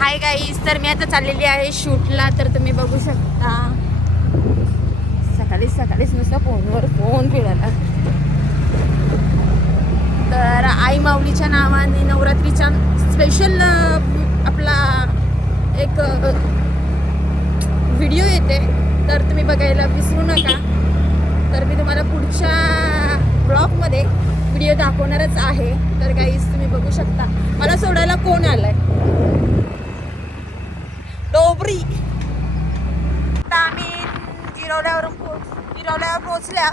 Hi guys तर मी आता चाललेली आहे शूटला तर तुम्ही बघू शकता. सकाळीच सकाळीच नुसतं फोनवर फोन फिरायला. तर आई माऊलीच्या नावाने नवरात्रीच्या स्पेशल आपला एक व्हिडिओ येते. तर तुम्ही बघायला विसरू नका. तर मी तुम्हाला पुढच्या ब्लॉगमध्ये व्हिडिओ दाखवणारच आहे. तर काहीच तुम्ही बघू शकता. मला सोडायला कोण आहे डोबरी आता आम्ही गिरवल्यावरून गिरवल्यावर पोचल्या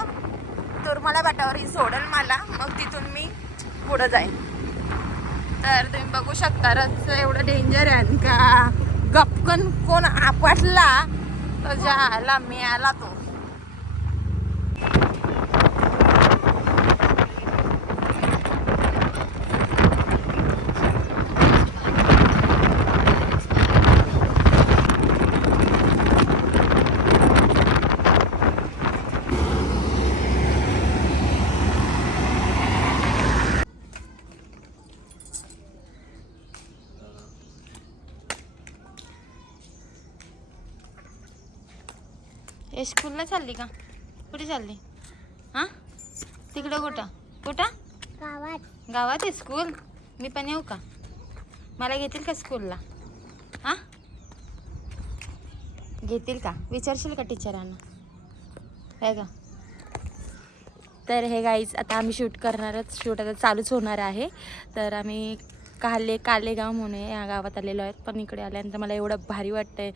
तर मला बाटावरही सोडेल मला. मग तिथून मी पुढं जाईन. तर तुम्ही बघू शकता रस्ता एवढं डेंजर आहे का गपकन कोण आपटला तर ज्याला मिळाला तो. स्कूलला चालली का? कुठे चालली? हां? तिकडं कुठं? कुठं? गावात. गावात आहे स्कूल? मी पण येऊ का? मला घेतील का स्कूलला? हां? घेतील का? विचारशील का टीचरांना? काय का तर हे गाईज आता आम्ही शूट करणारच शूट आता चालूच होणार आहे. तर आम्ही काले कालेगाव म्हणून या गावात आलेलो आहेत पण इकडे आल्यानंतर मला एवढं भारी वाटतंय.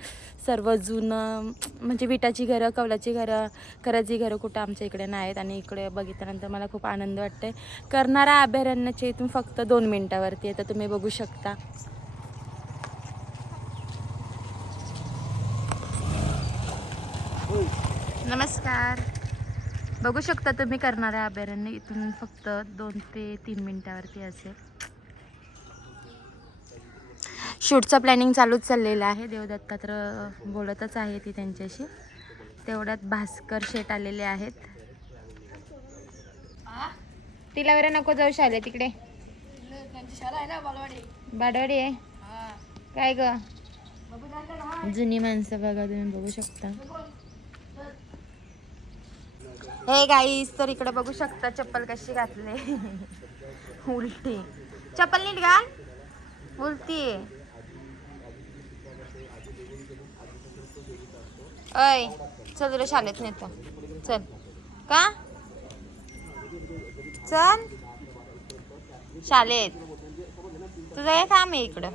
सर्व जुनं म्हणजे विटाची घरं कौलाची घरं कराची घरं कुठं आमच्या इकडे नाही आहेत आणि इकडे बघितल्यानंतर मला खूप आनंद वाटतंय. करणारा अभयारण्याच्या इथून फक्त दोन मिनटावरती आहे तर तुम्ही बघू शकता. नमस्कार. बघू शकता तुम्ही करणाऱ्या अभयारण्य इथून फक्त दोन ते तीन मिनटावरती असेल. शूटचं प्लॅनिंग चालूच चाललेलं आहे. देवदत्ता तर बोलतच आहे ती त्यांच्याशी. तेवढ्यात भास्कर शेट आलेले आहेत. तिला वगैरे नको जाऊ शाले तिकडे. बाडवाडी आहे. काय ग? जुनी माणसं बघा तुम्ही बघू शकता. हे गाईस तर इकडे बघू शकता चप्पल कशी घातली. उलटी. चप्पल नीट घाल. उलटी. अय चल तुला शाळेत नेतो. चल. का? चल. शाळेत. तुझं काय काम आहे इकडं.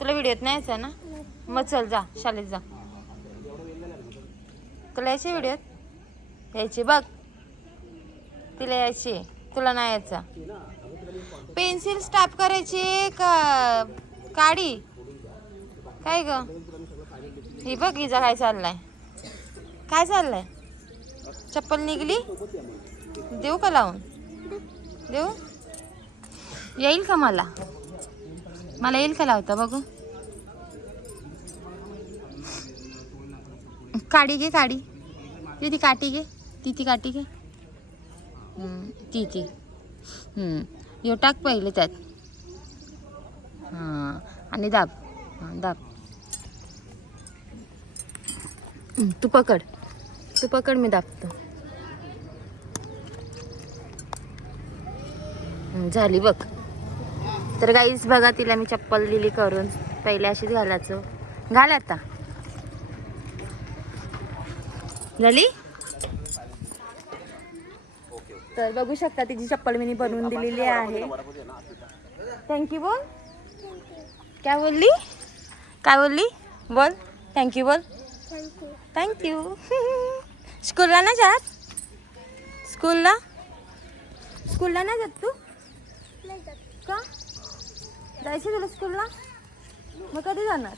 तुला व्हिडिओत नाही यायचं ना? मग चल जा शाळेत जा. तुला यायची व्हिडिओत? यायची बघ. तिला यायची. तुला नाही यायचा. पेन्सिल स्टाप करायची का काडी. काय ग? ही बघ हिचा काय चाललाय. काय चाललंय? चप्पल निघली? देऊ का लावून? देऊ? येईल का मला? मला येईल का लावता? बघू. काडी घे काडी. ती ती काठी घे. ती ती काठी घे. ती ती यो टाक पहिले त्यात. हां आणि दाब. हां दाब. तू पकड. तू पकड मी दाबतो. झाली बघ. तर गाईच बघा तिला मी चप्पल दिली करून. पहिले अशीच घालायचं. घाल आता. झाली? तर बघू शकता तिची चप्पल मी बनवून दिलेली आहे. थँक्यू बोल. काय बोलली? काय बोलली? बोल. थँक्यू बोल. थँक्यू थँक्यू स्कूलला नाही जात? स्कूलला? स्कूलला नाही जात तू? नाही जात. का? जायचं तुला स्कूलला? मग कधी जाणार?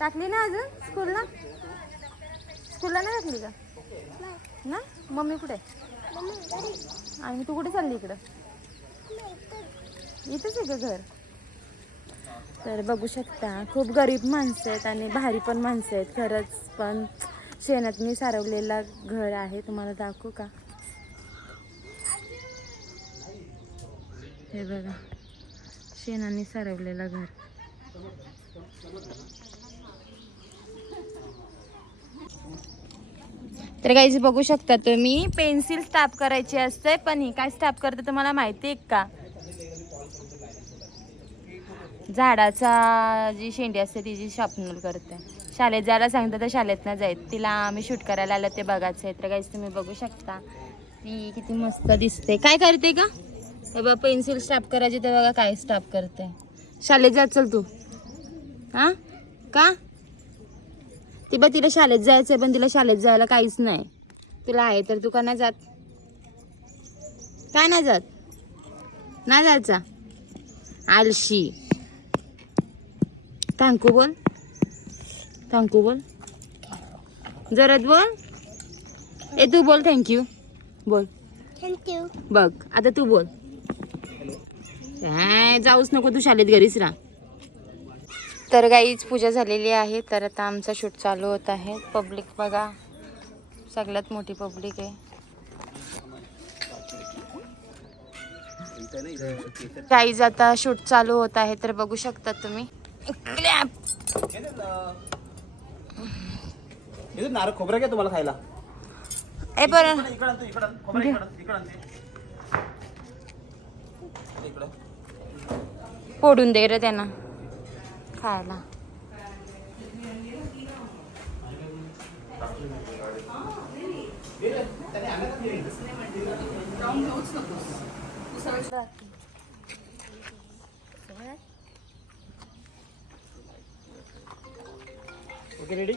टाकली ना अजून स्कूलला? स्कूलला नाही टाकली का? ना मम्मी कुठे? आणि तू कुठे चालली इकडं? इथंच आहे का घर? तर बघू शकता. खूप गरीब माणसं आहेत आणि भारी पण माणसं आहेत. खरंच पण शेणात मी सारवलेला घर आहे तुम्हाला दाखवू का? हे बघा शेणाने सारवलेलं घर. तर काही बघू शकता तुम्ही पेन्सिल स्टाफ करायची असते पण ही काय स्टाफ करते तुम्हाला माहिती आहे का? झाडाचा जी शेंडी असते ती जी शापनूल करते. शाळेत जायला सांगतं तर शाळेत नाही जायत. तिला आम्ही शूट करायला आलं ते बघायचं आहे. तर काहीच तुम्ही बघू शकता. ती किती मस्त दिसते. काय करते का हे पेन्सिल स्टाफ करायची तर बघा काय स्टॉप करते. शाळेत जात चल तू. हा? का? ती बघ तिला शाळेत जायचंय पण तिला शाळेत जायला काहीच नाही. तुला आहे तर तू का नाही जात? काय नाही जात? नाही जायचा? आलशी. थँकू बोल. थँकू बोल. जरत बोल. ए तू बोल थँक्यू बोल. थँक्यू बघ आता तू बोल. काय जाऊच नको तू शाळेत घरीच राहा. तर गाईच पूजा झालेली आहे. तर आता आमचा शूट चालू होत आहे. पब्लिक बघा. सगळ्यात मोठी पब्लिक आहे. गाईज आता शूट चालू होत आहे. तर बघू शकता तुम्ही. हे नारळ खोबरं घ्या तुम्हाला खायला. ए बरं. इकडं आणतो इकडं आण. खोबरं इकडं आण, इकडं आणते. इकडं फोडून दे रे त्यांना. खायला. Okay ready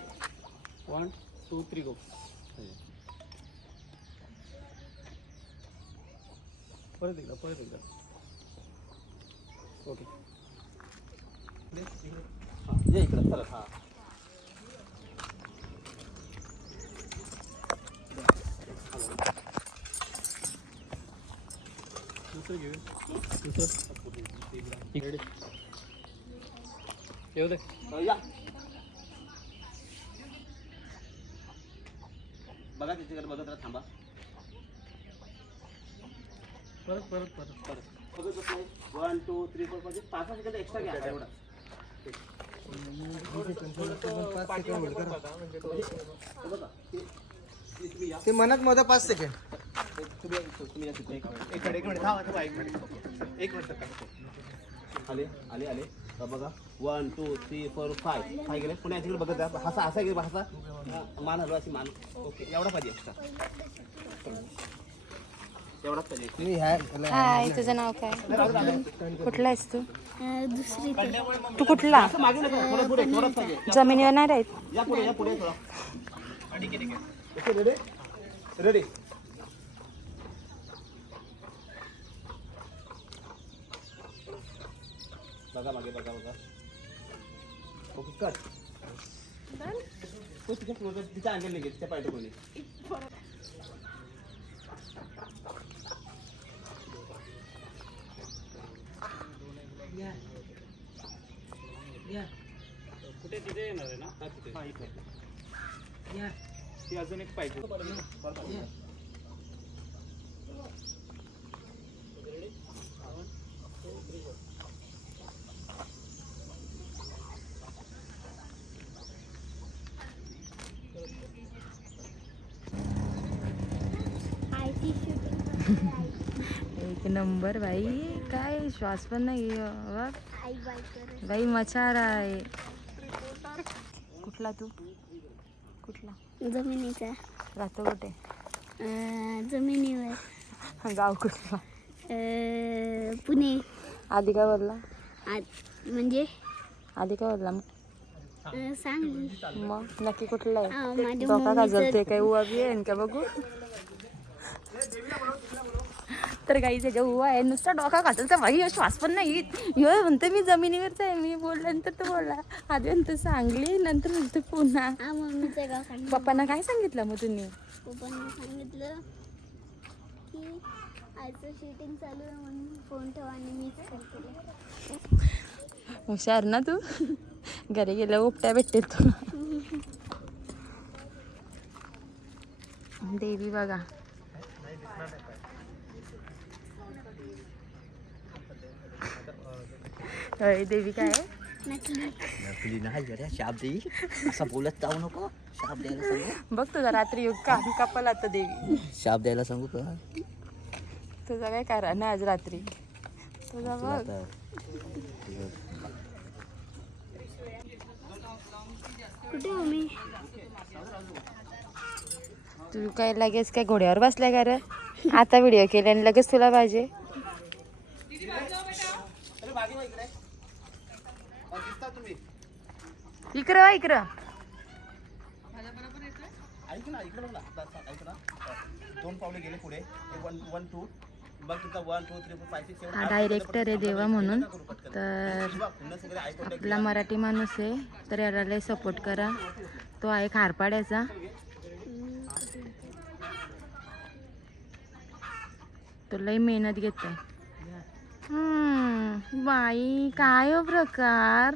one two three go परत एकदा परत एकदा. ओके हां ये इकडं चला. हां. दुसरं घेऊ दुसरं. येऊ दे. या. बघा तिच्याकडे बघत राहा थांबा. परत परत परत. परत. बघत बसलाय वन टू थ्री फोर म्हणजे पाच सहा सेकंद एक्स्ट्रा घ्या. एवढा. बघा, ते- म्हणत मध्ये पाच सेकंड तुम्ही या, तुम्ही या तिथे. एक मिनिट एक मिनिट. एक मिनिट आले आले आले. बघा one two three four five five गेले पुन्हा तिकडे बघत जा. हसा हसा गेले हसा. हा, मान हलवा अशी मान. ओके एवढा पाहिजे एक्स्ट्रा एवढाच पाहिजे ह्या हाय तुझं नाव काय? कुठला आहेस तू? दुसरी तू कुठला? असं मागे नका थोडं पुढे थोडंच पाहिजे जमिनीवर नाही राहत. या पुढे या पुढे थोडा. रेडी रेडी बघा मागे बघा बघा. ओके कट तो तिच्या पुढे तिच्या अंगेल निघेल त्या पाहिजे कोणी. कुठे तिथे येणार आहे ना? हा इथे. ती अजून एक पाहिजे एक नंबर बाई. काय श्वास पण नाही बघ बाई मचार आहे. कुठला तू? कुठला? जमिनीचा. राहतो कुठे? जमिनीवर. गाव कुठला? पुणे. आधी काय बोलला म्हणजे? आधी काय बोलला अं, सांगली. मग नक्की कुठला आहे? काय? बी आहे का बघू? तर काही त्याच्या उवा आहे नुसता डोका घातलचा बाई ह्यो श्वास पण नाही येत. ह्यो म्हणते मी जमिनीवरच आहे. मी बोलल्यानंतर तो बोलला आधी म्हणतो सांगली नंतर म्हणतो पुन्हा. मम्मीचं गाव सांगितलं पप्पांना काय सांगितलं मग तुम्ही? पप्पांनी सांगितलं की आजचं शूटिंग चालू आहे म्हणून फोन ठेवा आणि मीच हुशार ना तू? घरी गेल्या उपट्या भेटते तुला देवी बघा. होय, देवी काय आहे? नकली नकली नाही अरे शाप देई असं बोलत जाऊ नको. शाप द्यायला सांगू. बघ तुझा रात्री योग का कपल आता देवी. शाप द्यायला सांगू का? तुझा काय करा ना आज रात्री? तुझा बघ. कुठे मी तू काय लगेच काय घोड्यावर बसलाय का रे? आता व्हिडिओ केले आणि लगेच तुला पाहिजे अरे मागे वा इकडे अहो, दिसता तुम्ही इकडं वा इकडं. ऐक ना इकडे बघ ना. आता ऐक ना. दोन पावले गेले पुढे. वन वन टू बघ तिथं one two three four five six seven हा डायरेक्टर आहे देवा म्हणून. तर आपला मराठी माणूस आहे तर याला लय सपोर्ट करा. तो आहे खारपाड्याचा. तो लय मेहनत घेत आहे बाई काय हो प्रकार?